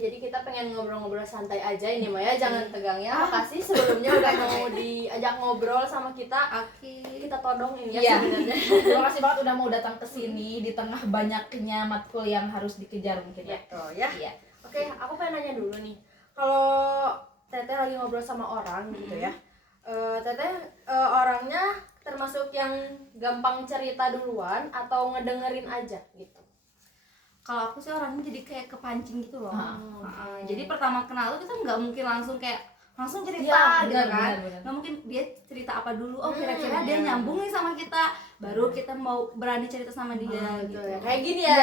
jadi kita pengen ngobrol-ngobrol santai aja ini mah ya, jangan tegang ya. Makasih sebelumnya udah mau diajak ngobrol sama kita. Kita todongin ya sebenarnya. Terima kasih banget udah mau datang ke sini di tengah banyaknya matkul yang harus dikejar mungkin ya. Ya. Oke, aku pengen nanya dulu nih. Kalau Teteh lagi ngobrol sama orang gitu ya. Teteh orangnya termasuk yang gampang cerita duluan atau ngedengerin aja gitu? Kalau aku sih orangnya jadi kayak kepancing gitu loh. Jadi pertama kenal tuh kita nggak mungkin langsung cerita Ya, gitu kan. benar. Nggak mungkin dia cerita apa dulu. Oh kira-kira dia nyambung nih sama kita. Baru kita mau berani cerita sama dia gitu. Ya. Kayak gini ya.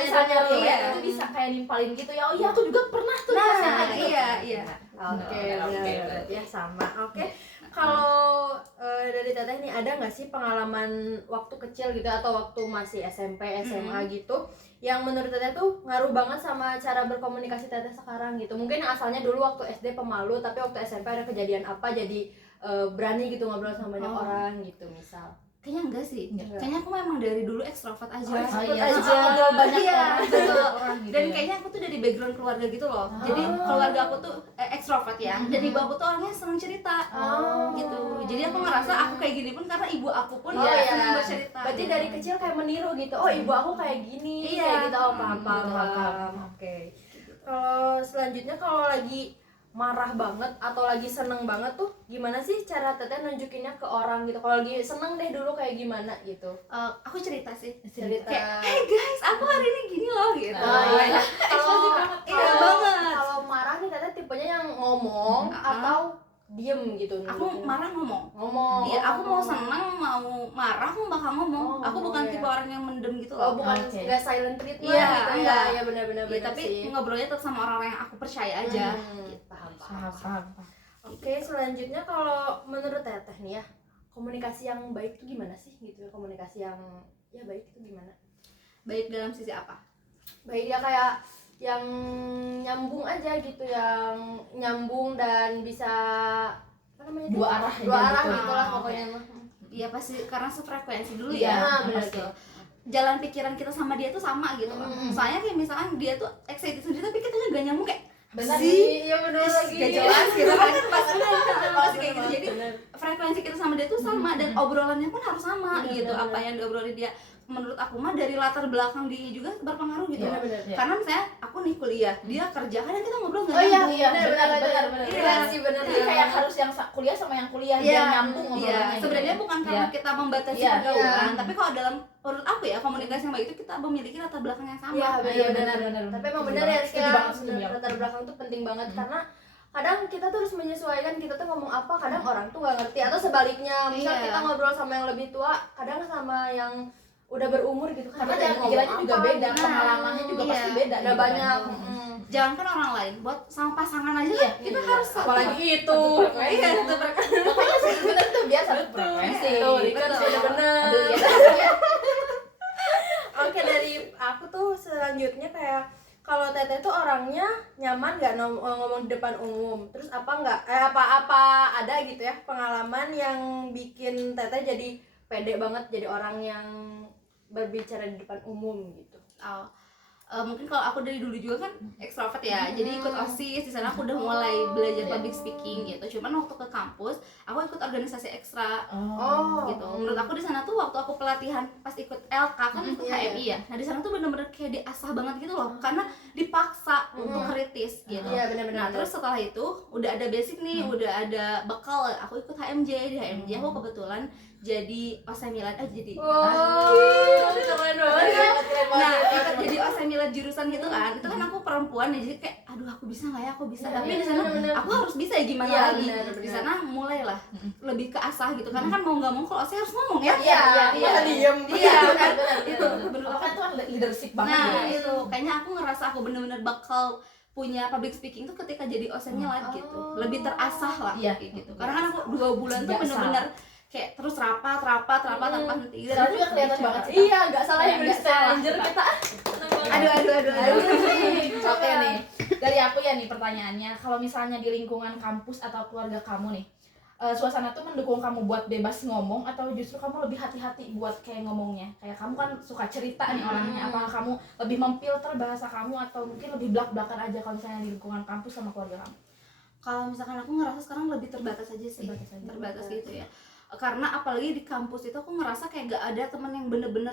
Misalnya Iya. itu bisa kayak nimpalin gitu ya. Oh iya aku juga pernah tuh Nah, ngerasain gitu. iya. Oke, benar. Ya sama. Oke. Kalau dari Teteh nih ada nggak sih pengalaman waktu kecil gitu atau waktu masih SMP, SMA gitu yang menurut Teteh tuh ngaruh banget sama cara berkomunikasi Teteh sekarang gitu? Mungkin asalnya dulu waktu SD pemalu, tapi waktu SMP ada kejadian apa jadi berani gitu ngobrol sama banyak orang gitu misal. Kayaknya enggak sih. Enggak. Kayaknya aku memang dari dulu ekstrovert aja. Ngobrol banyak Iya, betul. orang gitu. Dan kayaknya aku tuh dari background keluarga gitu loh. Jadi keluarga aku tuh ekstrovert ya. Dan ibu aku tuh orangnya senang cerita. Gitu. Jadi aku ngerasa aku kayak gini pun karena ibu aku pun senang bercerita. Berarti dari kecil kayak meniru gitu. Oh, ibu aku kayak gini. Iya. Kayak gitu. Oh, paham. Oke. Kalau selanjutnya kalau lagi marah banget atau lagi seneng banget tuh gimana sih cara Teteh nunjukinnya ke orang gitu? Kalau lagi seneng deh dulu kayak gimana gitu? Aku cerita sih. Cerita. Kayak, hey guys, aku hari ini gini loh gitu. Iya. Ekspresif banget. Iya banget. Kalau marah nih Teteh tipenya yang ngomong atau diem gitu? Aku nunjukinnya? marah ngomong. Ngomong. Iya, aku mau senang, mau marah, aku bakal ngomong. Aku bukan tipe orang yang mendem gitu Oh, loh. bukan nggak silent treatment Iya, gitu ya? enggak. Iya benar-benar Iya, tapi sih. ngobrolnya tetap sama orang-orang yang aku percaya aja. Paham. Oke, selanjutnya kalau menurut Teteh nih ya, komunikasi yang baik tuh gimana sih gitu? Komunikasi yang ya baik itu gimana? Baik dalam sisi apa? Baik ya kayak yang nyambung aja gitu, yang nyambung dan bisa apa namanya? Dua arah dua aja arah gitu. gitu lah pokoknya mah. Iya pasti karena sefrekuensi dulu Iya, ya. benar Pasti. tuh. Jalan pikiran kita sama dia tuh sama gitu kan. Soalnya kayak misalkan dia tuh excited sendiri tapi kita gak nyambung kayak Benar Iya benar lagi. gak jelas gitu kan. Pasti kayak gitu. Jadi frekuensi kita sama dia tuh sama dan obrolannya pun harus sama gitu. Apa yang diobrolin dia menurut aku mah dari latar belakang dia juga berpengaruh gitu. Benar. Karena misalnya aku nih kuliah, dia kerja, kadang kita ngobrol gak Oh iya, nyambung. benar. Iya sih benar. Jadi kayak harus yang kuliah sama yang kuliah Iya, biar nyambung iya. ngobrolnya gitu. Sebenarnya bukan karena kita membatasi Iya, pergaulan, tapi kalau dalam menurut aku ya komunikasi yang baik itu kita memiliki latar belakang yang sama. Iya benar. Tapi emang benar ya Setuju Rizky, banget, setuju banget. latar belakang tuh penting banget karena kadang kita tuh harus menyesuaikan kita tuh ngomong apa, kadang orang tuh gak ngerti atau sebaliknya misal Iya. kita ngobrol sama yang lebih tua, kadang sama yang udah berumur gitu kan Karena kita jalan ngomong pikirannya juga apa, beda, gitu. pengalamannya juga Iya. pasti beda. Udah gitu banyak. kan. Jangankan orang lain, buat sama pasangan aja kan kita harus Apalagi itu. Iya, satu frekuensi. Makanya sebenarnya tuh biar satu frekuensi. Tuh, Rika Betul. sudah benar. Aduh, iya. Oke, dari aku tuh selanjutnya kayak kalau Teteh tuh orangnya nyaman nggak ngomong di depan umum, terus apa ada gitu ya pengalaman yang bikin Teteh jadi pede banget jadi orang yang berbicara di depan umum gitu. Mungkin kalau aku dari dulu juga kan ekstrovert ya, jadi ikut OSIS, di sana aku udah mulai belajar public speaking gitu. Cuman waktu ke kampus, aku ikut organisasi ekstra gitu. Menurut aku di sana tuh waktu aku pelatihan pas ikut LK kan ikut HMI ya. Nah di sana tuh bener-bener kayak diasah banget gitu loh, karena dipaksa untuk kritis gitu. Iya benar-benar. Nah terus setelah itu udah ada basic nih, udah ada bekal. Aku ikut HMJ, di HMJ aku kebetulan jadi osemilan jadi keren banget. nah ikut jadi osemilan jurusan gitu kan. Itu kan aku perempuan ya, jadi kayak aduh aku bisa nggak ya, aku bisa. Tapi di sana aku harus bisa ya gimana Iya, lagi. benar. Di sana mulailah lebih ke asah gitu, karena kan mau nggak mau kalau saya harus ngomong ya. Iya, masa diem. Iya kan itu Itu kan tuh leadership banget. nah ya. itu kayaknya aku ngerasa aku bener-bener bakal punya public speaking tuh ketika jadi osemilan gitu, lebih terasah lah Iya. kayak gitu. Karena kan aku 2 bulan tuh Biasa. bener-bener kayak terus rapat tanpa henti. Sekarang juga kelihatan banget sih. Iya, nggak salah yang Nggak salah. stranger kita. Aduh. Oke nih, dari aku ya nih pertanyaannya, kalau misalnya di lingkungan kampus atau keluarga kamu nih, suasana tuh mendukung kamu buat bebas ngomong atau justru kamu lebih hati-hati buat kayak ngomongnya? Kayak kamu kan suka cerita nih orangnya, apakah kamu lebih memfilter bahasa kamu atau mungkin lebih belak-belakan aja kalau misalnya di lingkungan kampus sama keluarga kamu? Kalau misalkan aku ngerasa sekarang lebih terbatas aja sih, terbatas gitu ya. Karena apalagi di kampus itu aku ngerasa kayak gak ada teman yang bener-bener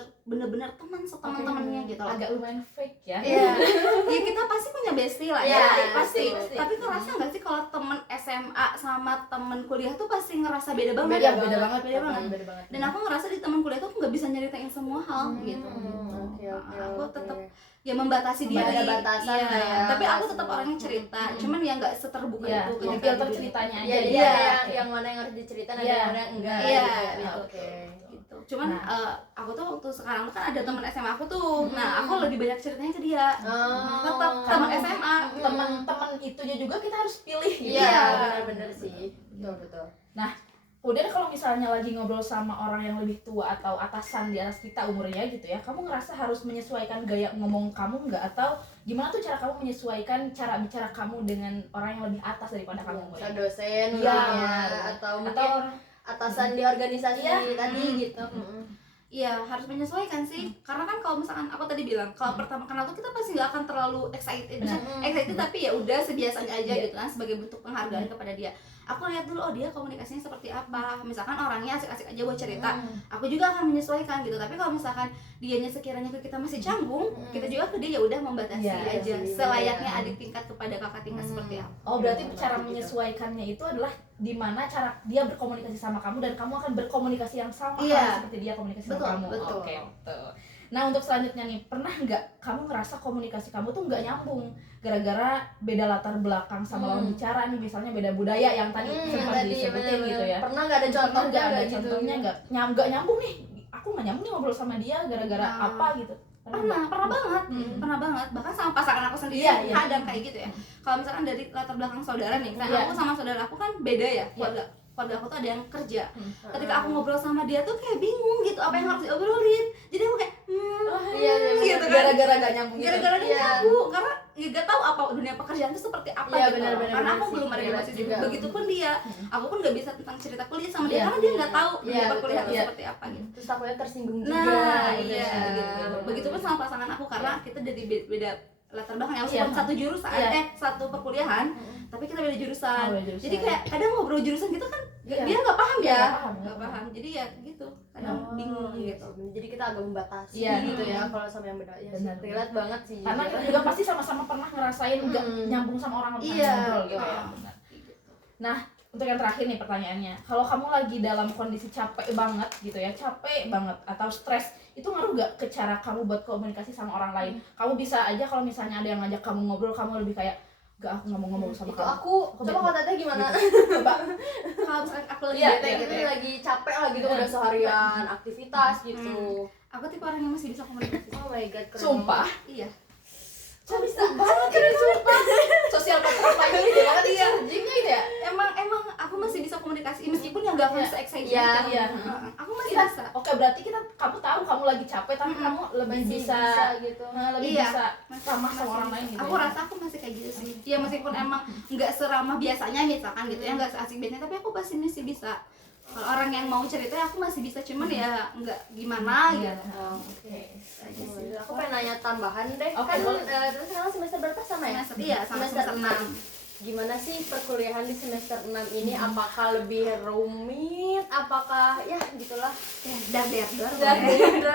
teman seteman-temannya gitu loh. Agak lumayan fake ya. Iya. Ya kita pasti punya bestie lah Iya, ya, pasti. pasti. Tapi ngerasa nggak sih kalau temen SMA sama temen kuliah tuh pasti ngerasa beda banget. Beda banget. Dan aku ngerasa di temen kuliah tuh aku nggak bisa nyeritain semua hal gitu. Oke. Aku tetap ya membatasi diri. Ada batasan iya. lah ya. Tapi aku tetap orangnya cerita, cuman ya nggak seterbuka Iya, itu ketika filter di- ceritanya aja. Iya, jadi Iya. ada yang mana yang harus diceritain, ada Iya. yang mana yang enggak. Iya, gitu. gitu. Gitu. Cuman Nah. aku tuh waktu sekarang tuh kan ada teman SMA aku tuh. Nah, aku lebih banyak ceritanya ke dia. Tetap teman SMA. Teman-teman itunya juga kita harus pilih gitu. Iya, benar-benar sih. Betul. Udah kalau misalnya lagi ngobrol sama orang yang lebih tua atau atasan di atas kita umurnya gitu ya, kamu ngerasa harus menyesuaikan gaya ngomong kamu nggak, atau gimana tuh cara kamu menyesuaikan cara bicara kamu dengan orang yang lebih atas daripada kamu umurnya? Dosen Iya, mungkin ya, benar. atau mungkin Atau atasan di organisasi Iya. tadi gitu. Iya, harus menyesuaikan sih. Karena kan kalau misalkan aku tadi bilang, kalau pertama kenal tuh kita pasti nggak akan terlalu excited. Excited tapi ya udah sebiasanya aja gitu kan, sebagai bentuk penghargaan kepada dia. Aku lihat dulu, oh dia komunikasinya seperti apa. Misalkan orangnya asik-asik aja buat cerita, aku juga akan menyesuaikan gitu. Tapi kalau misalkan dianya sekiranya ke kita masih canggung, kita juga ke dia ya udah membatasi Iya, aja, sih, selayaknya adik tingkat kepada kakak tingkat seperti apa. Oh, berarti cara menyesuaikannya itu adalah di mana cara dia berkomunikasi sama kamu dan kamu akan berkomunikasi yang sama Iya. seperti dia komunikasi Betul, sama kamu. betul. Oke, betul. Nah, untuk selanjutnya nih, pernah nggak kamu ngerasa komunikasi kamu tuh nggak nyambung gara-gara beda latar belakang sama lawan bicara nih, misalnya beda budaya yang tadi sempat disebutin gitu ya? Pernah nggak ada Contoh contohnya nggak ada gitu? contohnya nggak nyambung nih, aku nggak nyambung nih ngobrol sama dia gara-gara Nah. apa gitu? Pernah banget, bahkan sama pasangan aku sendiri Iya, iya. kadang kayak gitu ya. Kalau misalkan dari latar belakang saudara nih, kan Iya. aku sama saudara aku kan beda ya, keluarga aku tuh ada yang kerja. Ketika aku ngobrol sama dia tuh kayak bingung gitu apa yang harus diobrolin, jadi aku kayak Iya, gitu kan, Gara-gara nggak nyambung gitu. gara-gara dia Iya. nyambung, karena ya gak tahu apa dunia pekerjaan itu seperti apa Iya, gitu. benar-benar Karena aku sih, belum ada di relate posisi juga. begitupun dia, aku pun nggak bisa tentang cerita kuliah sama dia Iya. karena dia nggak tahu Iya, dunia betul. perkuliahan itu Iya. seperti apa gitu. Terus aku tersinggung juga. Nah, gitu iya sih. gitu. Begitupun sama pasangan aku karena kita dari beda latar belakang ya, Iya. walaupun satu jurusan, Iya. satu perkuliahan, tapi kita beda jurusan. Oh, beda jurusan. Jadi kayak kadang ngobrol jurusan gitu kan Iya. dia nggak paham ya, Nggak paham. nggak paham. Jadi ya gitu, kadang bingung gitu. Jadi kita agak membatasi Iya. gitu ya kalau sama yang beda. Ya, Benar. relate banget sih. Karena kita juga pasti sama-sama pernah ngerasain nggak nyambung sama orang yang Iya. ngobrol gitu ya. Ah. Benar. Nah, untuk yang terakhir nih pertanyaannya, kalau kamu lagi dalam kondisi capek banget gitu ya, capek banget atau stres, itu ngaruh gak ke cara kamu buat komunikasi sama orang lain? Kamu bisa aja kalau misalnya ada yang ngajak kamu ngobrol, kamu lebih kayak, gak, aku nggak mau ngomong sama itu kamu. aku coba kalau Teteh gimana? Coba. Kalau misalkan aku lagi Iya, bete kayak gitu gitu ya, lagi capek lah gitu udah seharian aktivitas gitu. aku tipe orang yang masih bisa komunikasi. Oh my god, keren. Sumpah. Iya. Kok bisa banget keren sumpah. Sosial butterfly gitu banget Iya. anjingnya gitu ya. Emang aku masih bisa komunikasi meskipun ya nggak akan Iya. se-excited Iya, itu. iya. Aku masih Kita, bisa. oke berarti kamu tahu kamu lagi capek tapi kamu lebih Masih bisa, gitu. lebih Iya. bisa ramah sama orang lain gitu. Aku ya. rasa aku masih kayak gitu sih. Ya meskipun emang nggak seramah biasanya misalkan gitu ya, nggak seasik biasanya, tapi aku pasti masih bisa. Kalau orang yang mau cerita ya aku masih bisa, cuman ya nggak gimana Iya. gitu. Oke. Aja sih. Aku pengen nanya tambahan deh. Oke, Kan boleh. terus sekarang semester berapa sama ya? Semester iya sama semester 6. Gimana sih perkuliahan di semester 6 ini? Apakah lebih rumit? Apakah ya gitulah. Ya, dar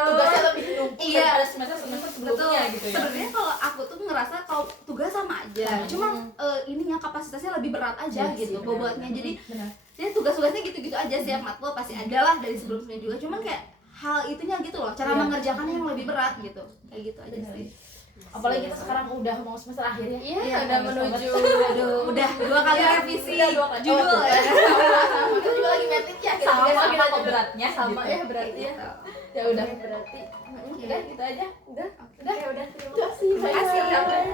Tugasnya lebih numpuk Iya. daripada semester Betul. sebelumnya gitu ya. Sebenarnya kalau aku tuh ngerasa kalau tugas sama aja, cuma ininya kapasitasnya lebih berat aja Iya sih, gitu benar. bobotnya. Jadi Benar. tugas-tugasnya gitu-gitu aja sih, matkul pasti ada lah dari sebelumnya juga. Cuman kayak hal itunya gitu loh, cara Iya. mengerjakannya yang lebih berat gitu. Kayak gitu aja Benar. sih. Apalagi kita sekarang udah mau semester akhir ya. Iya, udah menuju. Aduh, udah 2 kali revisi Udah 2 kali. judul Oh, ya. Sama kita juga lagi metit ya. Kita Sama, juga sama kita kok juga. beratnya. Sama gitu. ya berarti ya. Gitu. Ya udah. Berarti. Udah gitu aja. Udah. Udah. Ya udah. Terima kasih. Terima kasih. Bye-bye.